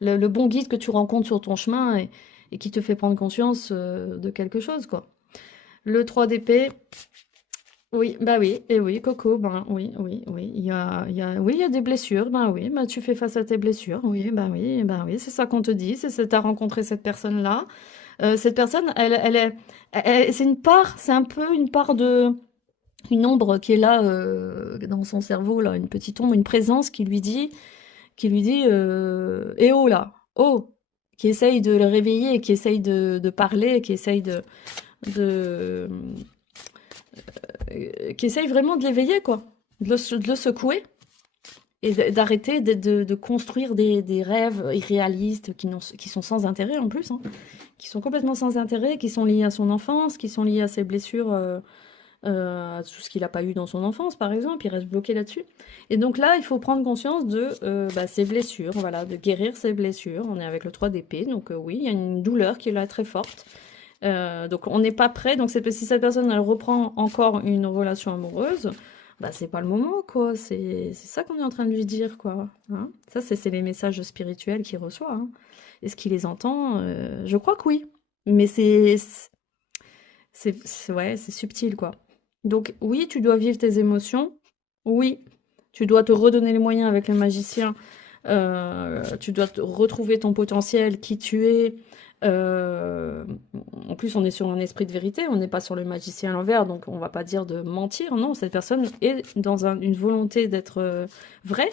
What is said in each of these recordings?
le bon guide que tu rencontres sur ton chemin et qui te fait prendre conscience de quelque chose, quoi. Le 3 d'épée, oui, bah oui, et oui, Coco, ben oui, oui, oui, oui, il y a des blessures, ben oui, ben tu fais face à tes blessures, oui, ben oui, c'est ça qu'on te dit, t'as rencontré cette personne-là. Cette personne, c'est une part, c'est un peu une part de, une ombre qui est là dans son cerveau, là, une petite ombre, une présence qui lui dit, eh oh là, oh, qui essaye de le réveiller, qui essaye de parler, de, qui essaye vraiment de l'éveiller, quoi, de le secouer et d'arrêter de construire des rêves irréalistes qui sont sans intérêt en plus, hein, qui sont complètement sans intérêt, qui sont liés à son enfance, qui sont liés à ses blessures, à tout ce qu'il n'a pas eu dans son enfance, par exemple, il reste bloqué là-dessus. Et donc là, il faut prendre conscience de ses blessures, voilà, de guérir ses blessures. On est avec le 3 d'épée, donc oui, il y a une douleur qui est là très forte. Donc on n'est pas prêt, donc si cette personne elle reprend encore une relation amoureuse, bah c'est pas le moment quoi, c'est ça qu'on est en train de lui dire quoi. Hein, ça c'est les messages spirituels qu'il reçoit. Hein. Est-ce qu'il les entend? Je crois que oui, mais ouais, c'est subtil quoi. Donc oui, tu dois vivre tes émotions, oui, tu dois te redonner les moyens avec le magicien, tu dois retrouver ton potentiel, qui tu es. Euh, En plus, on est sur un esprit de vérité, on n'est pas sur le magicien à l'envers, donc on va pas dire de mentir. Non, cette personne est dans une volonté d'être vraie,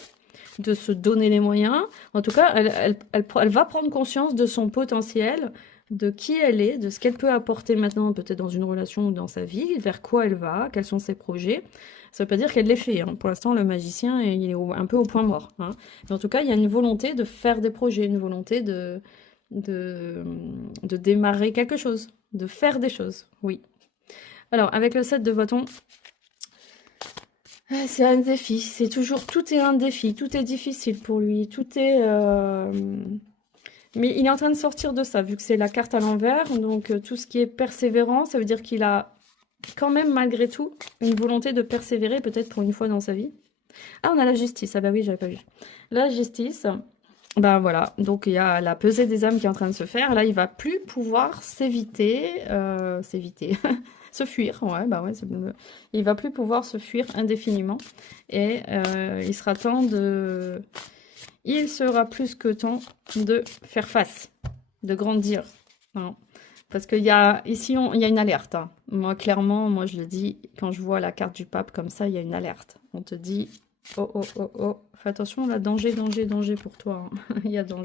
de se donner les moyens. En tout cas, elle va prendre conscience de son potentiel, de qui elle est, de ce qu'elle peut apporter maintenant, peut-être dans une relation ou dans sa vie, vers quoi elle va, quels sont ses projets. Ça ne veut pas dire qu'elle les fait. Hein. Pour l'instant, le magicien, il est un peu au point mort. Hein. Mais en tout cas, il y a une volonté de faire des projets, une volonté de, de démarrer quelque chose, de faire des choses, oui. Alors, avec le 7 de bâton, c'est un défi, c'est toujours, tout est un défi, tout est difficile pour lui, tout est... Mais il est en train de sortir de ça, vu que c'est la carte à l'envers, donc tout ce qui est persévérant, ça veut dire qu'il a quand même, malgré tout, une volonté de persévérer, peut-être pour une fois dans sa vie. Ah, on a la justice, ah bah oui, j'avais pas vu. La justice, ben voilà, donc il y a la pesée des âmes qui est en train de se faire. Là, il va plus pouvoir s'éviter, se fuir. Ouais, bah ouais, il va plus pouvoir se fuir indéfiniment. Et il sera plus que temps de faire face, de grandir. Hein. Parce qu'il y a ici, il y a une alerte. Hein. Moi, clairement, moi je le dis, quand je vois la carte du pape comme ça, il y a une alerte. On te dit, oh, oh, oh, oh, fais attention, là, danger, danger, danger pour toi. Hein. Il y a danger.